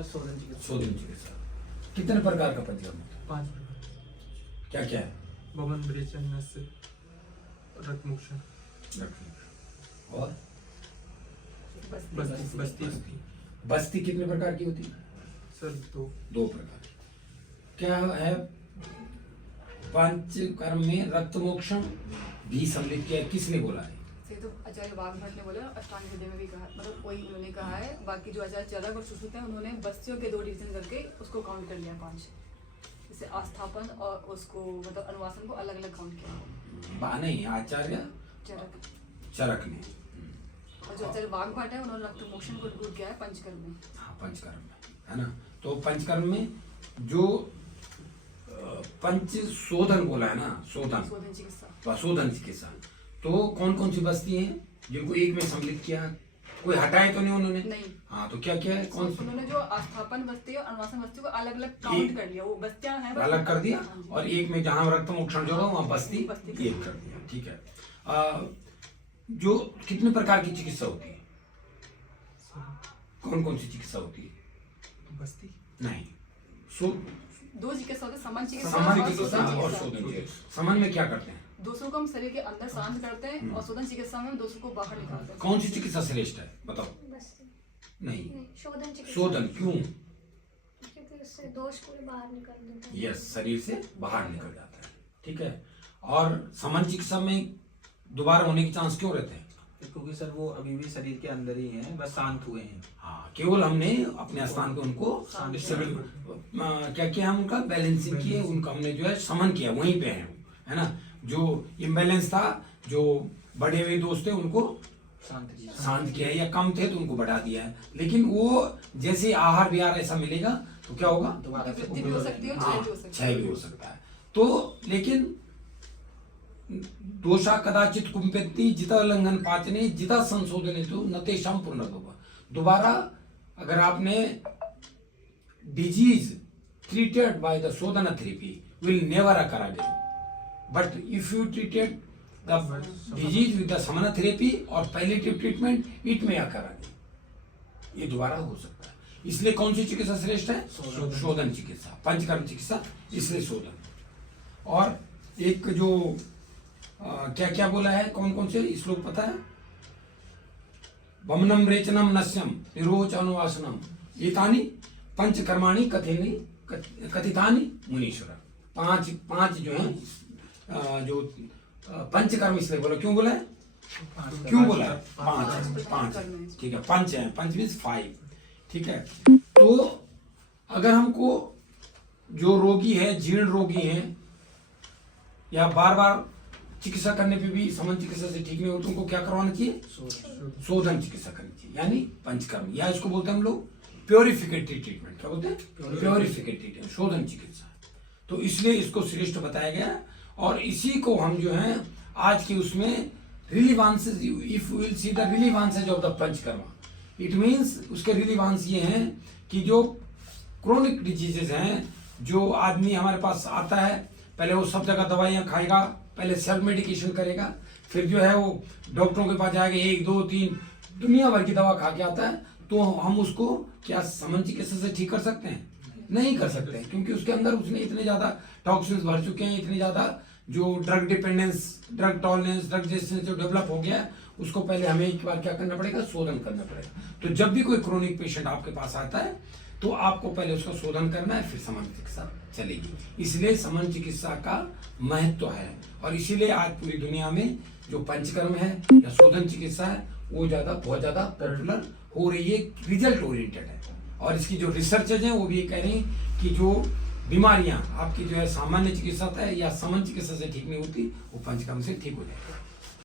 चिकित्सा, शोधन चिकित्सा। शोधन चिकित्सा। कितने प्रकार का पंचकर्म होता है? 5 प्रकार। क्या क्या है? बमन, विरेचन, नस्य, रक्तमोक्षण और बस्ती। बस्ती कितने प्रकार की होती है? सर 2 प्रकार। क्या है पंचकर्म में? रक्तमोक्षण भी सम्मिलित किया है, किसने बोला है? तो आचार्य वाघभट ने बोला, अष्टांग हृदय में भी कहा, मतलब वही उन्होंने कहा है। बाकी जो आचार्य चरक और सुश्रुत हैं उन्होंने बस्तियों के 2 डिवीजन करके उसको काउंट कर लिया 5। जैसे आस्थापन और उसको मतलब अनुवासन को अलग अलग काउंट किया। नहीं, आचार्य चरक ने। और जो आचार्य वाघभट है उन्होंने रक्तमोक्षण को इंक्लूड किया है पंचकर्म में। हाँ, पंचकर्म में है ना। तो पंचकर्म में जो पंच शोधन बोला है ना, शोधन चिकित्सा, तो कौन कौन सी बस्ती हैं जिनको एक में सम्मिलित किया? कोई हटाए तो नहीं उन्होंने? नहीं। हाँ, तो क्या क्या है? कौन सी? उन्होंने जो आस्थापन बस्ती और अनुवासन बस्ती को अलग अलग काउंट कर लिया। वो बस्तियां हैं अलग कर दिया और एक में जहां रक्तमोक्षण जोड़ो वहां बस्ती एक कर दिया। ठीक है। जो कितने प्रकार की चिकित्सा होती है? कौन कौन सी चिकित्सा होती है? बस्ती नहीं, 2 चिकित्सा होते हैं, समन चिकित्सा और शोधन चिकित्सा। समन में क्या करते हैं? दोषों को हम शरीर के अंदर शांत करते हैं और शोधन चिकित्सा में हम दोषों को बाहर निकालते हैं। कौन सी चिकित्सा श्रेष्ठ है बताओ? नहीं, शोधन चिकित्सा। शोधन। क्यों? क्योंकि उससे दोष पूरे बाहर निकल देता है। यस, शरीर से बाहर निकल जाता है। ठीक है। और समन चिकित्सा में दोबारा होने के चांस क्यों रहते हैं? क्योंकि सर वो अभी भी शरीर के अंदर ही हैं, बस शांत हुए हैं। हाँ, केवल हमने अपने स्थान पे उनको क्या किया? हम उनका बैलेंसिंग किए, उनका हमने जो है समन किया, वहीं पे है ना। जो इम्बैलेंस था, जो बढ़े हुए दोस्त थे उनको शांत किया, या कम थे तो उनको बढ़ा दिया है। लेकिन वो जैसे आहार विहार ऐसा मिलेगा तो क्या होगा? दोबारा से वृद्धि भी हो सकती है और क्षय भी हो सकता है। क्षय भी हो सकता है। तो लेकिन दोषा कदाचित कुंपेत्ति जिता लंघन पाचने जिता संशोधने तो नतेषाम पुनर्भव। दोबारा अगर आपने disease treated by the Shodhana therapy will never occur again. But if you treated the disease with the Samana therapy or palliative treatment, it may occur again. ये दोबारा हो सकता है। इसलिए कौन सी चिकित्सा श्रेष्ठ है? शोधन चिकित्सा, पंचकर्म चिकित्सा, इसलिए शोधन। और एक जो क्या क्या बोला है, कौन कौन से श्लोक पता है? वमनम रेचनम नस्यम निरोच अनुवासनम एतानि पंचकर्माणि कथितानि मुनीश्वर। 5 जो हैं जो पंचकर्म इसलिए बोला। क्यों बोला है? क्यों बोला है? 5। ठीक है, पंच है, पंच मीन्स 5। ठीक है। तो अगर हमको जो रोगी है, जीर्ण रोगी है, या बार बार चिकित्सा करने पे भी समन चिकित्सा से ठीक नहीं हो, तो उनको क्या करवाना चाहिए? शोधन चिकित्सा करनी चाहिए, यानी पंचकर्म, या इसको बोलते हैं हम लोग प्योरिफिकेटरी ट्रीटमेंट। क्या बोलते हैं? प्योरिफिकेटरी ट्रीटमेंट, शोधन चिकित्सा। तो इसलिए इसको श्रेष्ठ बताया गया। और इसी को हम जो है आज की उसमें relevances, if will see the relevances of the panchakarma, it means उसके रिलीवांस ये हैं कि जो क्रोनिक डिजीजेज हैं, जो आदमी हमारे पास आता है, पहले वो सब जगह दवाइयाँ खाएगा, पहले सेल्फ मेडिकेशन करेगा, फिर जो है वो डॉक्टरों के पास जाएगा, 1 2 3 दुनिया भर की दवा खा के आता है। तो हम उसको क्या समन चिकित्सा से ठीक कर सकते हैं? नहीं कर सकते हैं, क्योंकि उसके अंदर उसने इतने ज्यादा टॉक्सिन्स भर चुके हैं, इतने ज्यादा जो drug dependence, drug tolerance, drug resistance जो डेवलप हो गया है, उसको पहले हमें एक बार क्या करना पड़ेगा? शोधन करना पड़ेगा। तो जब भी कोई क्रोनिक पेशेंट आपके पास आता है तो आपको पहले उसका शोधन करना है, फिर समन चिकित्सा चलेगी। इसलिए समन चिकित्सा का महत्व है, और इसीलिए आज पूरी दुनिया में जो पंचकर्म है या शोधन चिकित्सा है वो बहुत ज्यादा पॉपुलर हो रही है, रिजल्ट ओरिएंटेड है। और इसकी जो रिसर्चेज हैं वो भी ये कह रही हैं कि जो बीमारियां आपकी जो है सामान्य चिकित्सा है या समन चिकित्सा से ठीक नहीं होती, वो पंचकर्म से ठीक हो जाएगी।